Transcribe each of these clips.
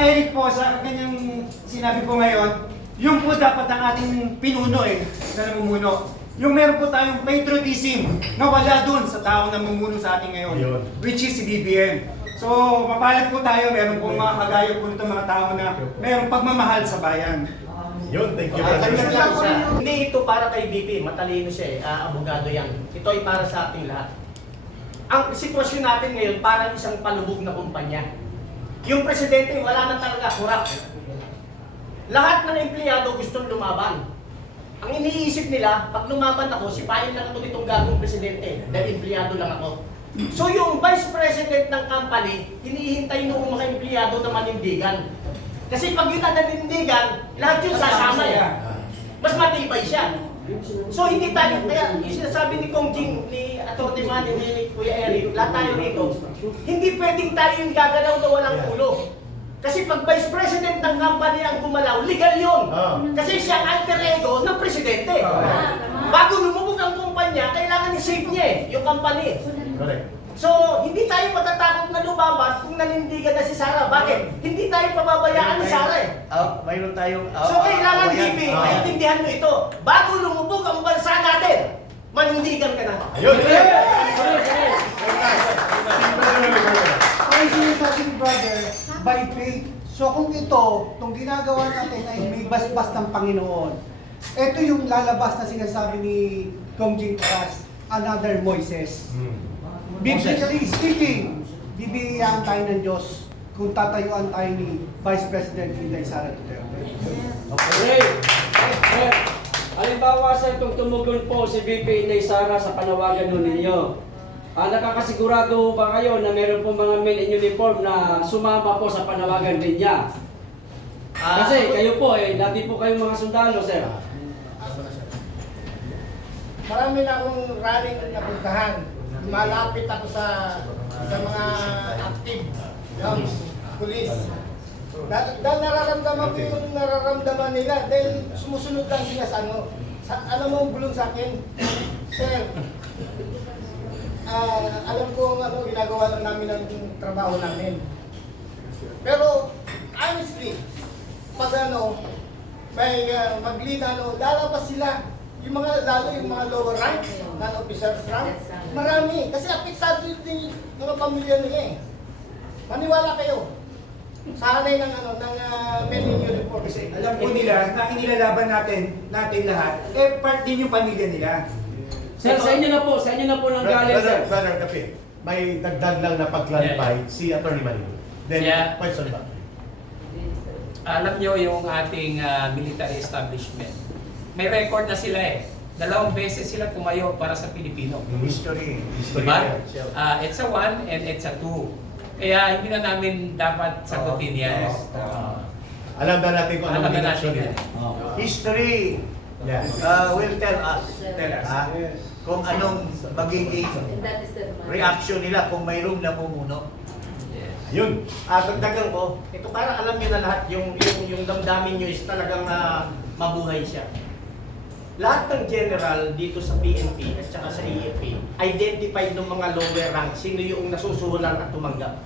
Eric po, sa kanyang sinabi po ngayon, yung po dapat ang ating pinuno na namumuno. Yung meron po tayong patriotism na wala dun sa taong namumuno sa atin ngayon, which is si BBM. So, mapalad po tayo, meron po mga kagaya po nito mga tao na meron pagmamahal sa bayan. Yun, thank you. Hindi ito para kay BP, matalino siya abogado yan. Ito ay para sa ating lahat. Ang sitwasyon natin ngayon parang isang palubog na kumpanya. Yung presidente wala na talaga, corrupt. Lahat ng empleyado gustong lumaban. Ang iniisip nila, pag lumaban ako, sipahin lang ako itong gagong presidente dahil empleyado lang ako. So yung vice president ng company, hinihintay noong mga empleyado na manindigan. Kasi pag yun ang nanindigan, lahat yun sasama mas matibay siya. So hindi tayo, kaya yung sinasabi ni Kong Jing, ni Atty. Manny, ni Kuya Eric, lahat tayo rito, hindi pwedeng tayo yung gagalaw na walang ulo. Kasi pag vice president ng company ang gumalaw, legal yun. Kasi siya ang alter ego ng presidente. Bago lumubog ang kumpanya, kailangan i-save niya yung company. Correct. So, hindi tayo matatakot na lumaban kung nanindigan na si Sara. Bakit? Hindi tayo pababayaan ni Sara Mayroon tayong... So, kailangan, BP, maintindihan mo ito. Bago lumubog ang bansa natin, manindigan ka na. Ayun! Ay, sinasabi ni brother, by faith. So kung itong ginagawa natin ay may basbas ng Panginoon, ito yung lalabas na sinasabi ni Kong Jing Paras, another Moises. Biblically speaking, bibigyan tayo ng Diyos kung tatayuan tayo ni Vice President Inday Sara Duterte. Okay. Halimbawa sa itong tumugon po si VP Inday Sara sa panawagan nun ninyo. Nakakasigurado ba kayo na meron po mga men in uniform na sumama po sa panawagan din niya? Kasi kayo po dati po kayong mga sundalo, sir. Marami na akong rallying na puntahan. Malapit ako sa mga active ng police. Dahil nararamdaman ko yung nararamdaman nila dahil sumusunod lang sila sa ano. Alam mo ang bulong sa akin, sir, alam ko ano ginagawa lang namin ng trabaho namin. Pero honestly, pag may mag-lead lalabas sila. Yung mga lalo yung mga lower ranks, non-officers rank, marami. Kasi apektado din yung mga pamilya nila eh. Maniwala kayo. Sanay ng men in uniform. Kasi alam po nila na inilalaban natin lahat, part din yung pamilya nila. Sir, sa inyo na po nang galing, sir. Brother Kapit, may dagdag lang na pag-clarify si Atty. Manny. Then, question ba? Alam nyo yung ating military establishment. May record na sila eh. 2 beses sila tumayo para sa Pilipino. History. Diba? It's a 1 and it's a 2. Kaya hindi na namin dapat sagutin yan. Alam na natin kung anong reaction natin nila. History will tell us kung anong magiging reaction nila kung mayroong namumuno. Yun. Dagdagan ko, ito para alam niyo na lahat yung damdamin niyo is talagang mabuhay siya. Lahat ng general dito sa PNP at saka sa AFP, identified ng mga lower rank sino yung nasusuhulan at tumanggap.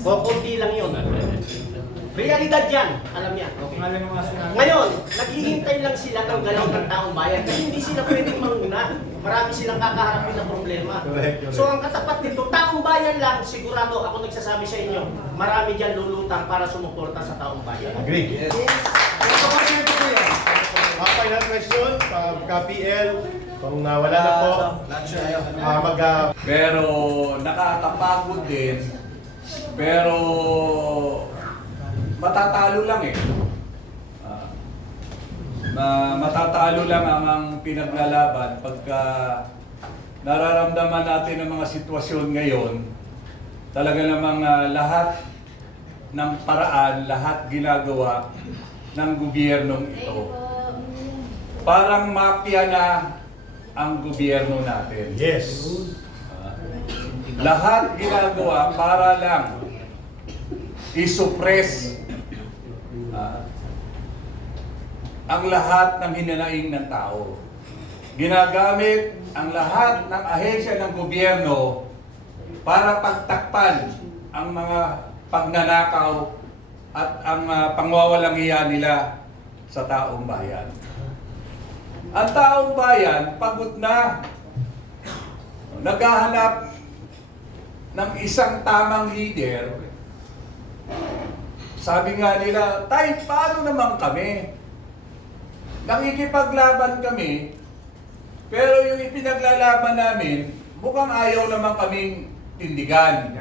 Kukunti lang yun. Realidad yan, alam niya. Okay. Ngayon, naghihintay lang sila ng galaw ng taong bayan kasi hindi sila pwedeng manguna. Marami silang kakaharapin na problema. So ang katapat nito, taong bayan lang, sigurado ako nagsasabi sa inyo, marami dyan lulutang para sumuporta sa taong bayan. Agree. Yes. Final question, ka-PL, kung wala na po, pero nakakapagod din, pero matatalo lang eh. Matatalo lang ang pinaglalaban pagka nararamdaman natin ang mga sitwasyon ngayon. Talaga namang lahat ng paraan, lahat ginagawa ng gobyernong ito. Parang mafia na ang gobyerno natin. yes. Lahat ginagawa para lang isuppress ang lahat ng hinanaing ng tao. Ginagamit ang lahat ng ahensya ng gobyerno para pagtakpan ang mga pagnanakaw at ang pangwawalang hiya nila sa taong bayan. Ang taong bayan, pagod na. Naghahanap ng isang tamang leader. Sabi nga nila, tay, paano naman kami? Nakikipaglaban kami, pero yung ipinaglalaban namin, mukhang ayaw naman kaming tindigan.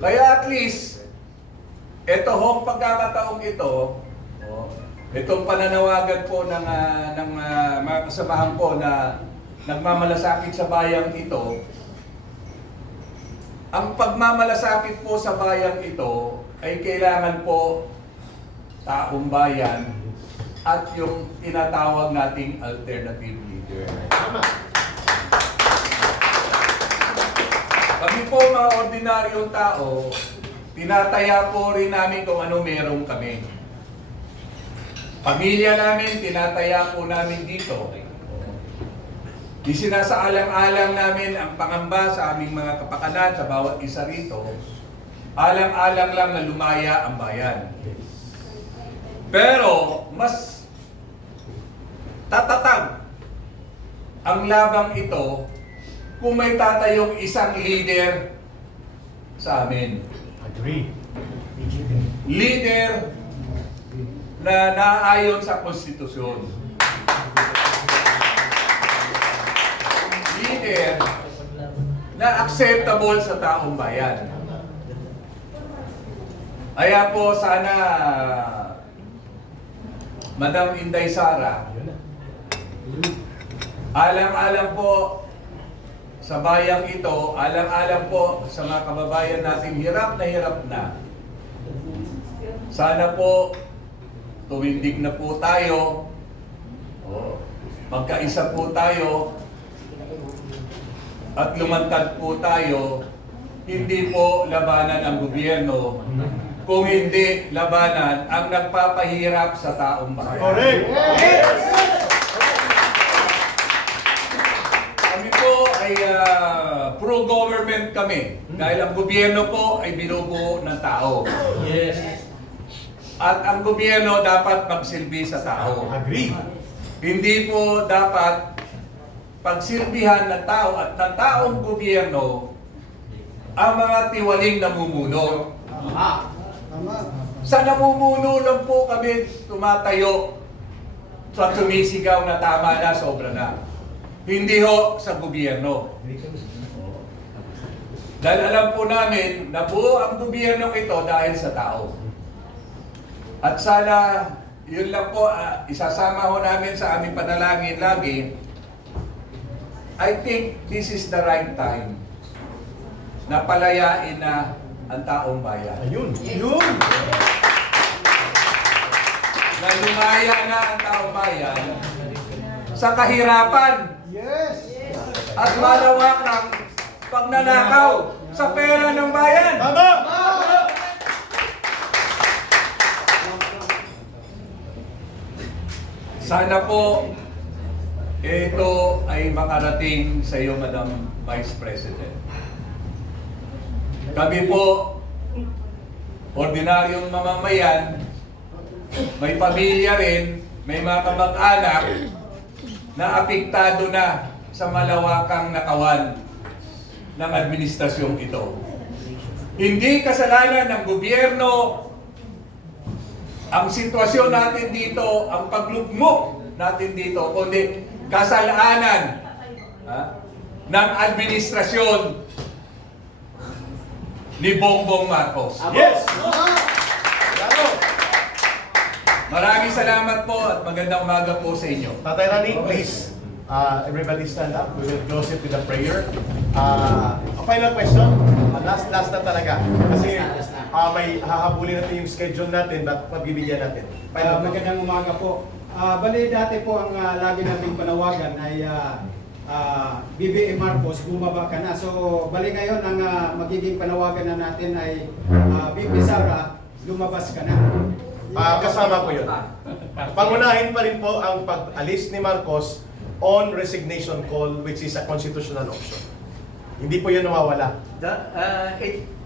Kaya at least, ito hong pagkakataong ito, itong pananawagan po ng mga kasamahan ko na nagmamalasakit sa bayang ito, ang pagmamalasakit po sa bayang ito ay kailangan po taong bayan at yung tinatawag nating alternative leader. Kami po mga ordinaryong tao, tinataya po rin namin kung ano meron kami. Pamilya namin, tinataya po namin dito. Isinasaalang-alang namin ang pangamba sa aming mga kapakanan sa bawat isa rito. Alang-alang lang na lumaya ang bayan. Pero mas tatatag ang labang ito kung may tatayong isang leader sa amin. Agree. Leader na naayon sa konstitusyon. Leader na acceptable sa taong bayan. Kaya po sana Madam Inday Sara, alang-alang po sa bayang ito, alang-alang po sa mga kababayan nating hirap na. Sana po tuwindig na po tayo, magkaisa po tayo, at lumantad po tayo, hindi po labanan ang gobyerno, kung hindi labanan ang nagpapahirap sa taong bayan. Correct! Kami po ay pro-government kami, dahil ang gobyerno po ay binubuo ng tao. Yes. At ang gobyerno dapat magsilbi sa tao. Agree. Hindi po dapat pagsilbihan ng tao at ng taong gobyerno ang mga tiwaling namumuno. Tama. Sa namumuno lang po kami tumatayo sa sumisigaw na tama na, sobra na. Hindi ho sa gobyerno. Dahil alam po namin na buo ang gobyerno ito dahil sa tao. At sana, yun lang po, isasama ho namin sa aming panalangin lagi. I think this is the right time na palayain na ang taong bayan. Ayun. Yun! Na lumaya na ang taong bayan sa kahirapan Yes! at malawak ng pagnanakaw sa pera ng bayan. Tama! Sana po ito ay makarating sa iyo, Madam Vice President. Kami po, ordinaryong mamamayan, may pamilya rin, may mga kamag-anak na apektado na sa malawakang nakawan ng administrasyong ito. Hindi kasalanan ng gobyerno ang sitwasyon natin dito, ang paglugmok natin dito, kundi kasalanan ng administrasyon ni Bongbong Marcos. Yes! Maraming salamat po at magandang umaga po sa inyo. Tatay Rani, please, everybody stand up. We will close it with a prayer. A final question. Last na talaga. Kasi may hahabulin natin yung schedule natin at pagbibigyan natin. Final Magandang umaga po. Bali dati po ang lagi nating panawagan ay BBM Marcos, bumaba ka na. So bali ngayon ang magiging panawagan na natin ay BP Sara, lumabas ka na. kasama ko yun. Pangunahin pa rin po ang pag-alis ni Marcos on resignation call, which is a constitutional option. Hindi po yun nawawala.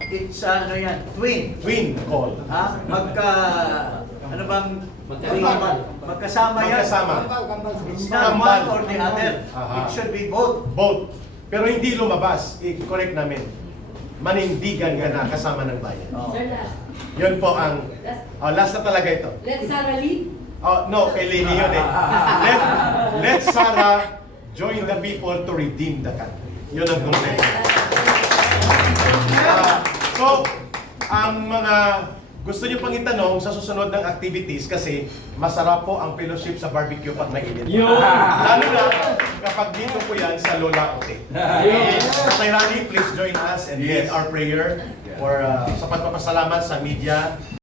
It's ano yan, twin. Twin call. Ha? Ano bang, magkasama yan? Magkasama. It's not one or the other. Aha. It should be both. Both. Pero hindi lumabas. I-correct namin. Manindigan ka na kasama ng bayan. Oh. Sir, last. Yun po ang... last na talaga ito. Let Sarah lead. Oh, no, kay Leni yun eh. Let Sarah join the people to redeem the country. Yun ang concept. So, ang mga gusto nyo pang itanong sa susunod ng activities kasi masarap po ang fellowship sa barbecue pag mainit. Yun! Lalo na kapag dito po yan sa Lola Ote. Tatay Rani, please join us and lead Yes. our prayer for sa pagpapasalamat sa media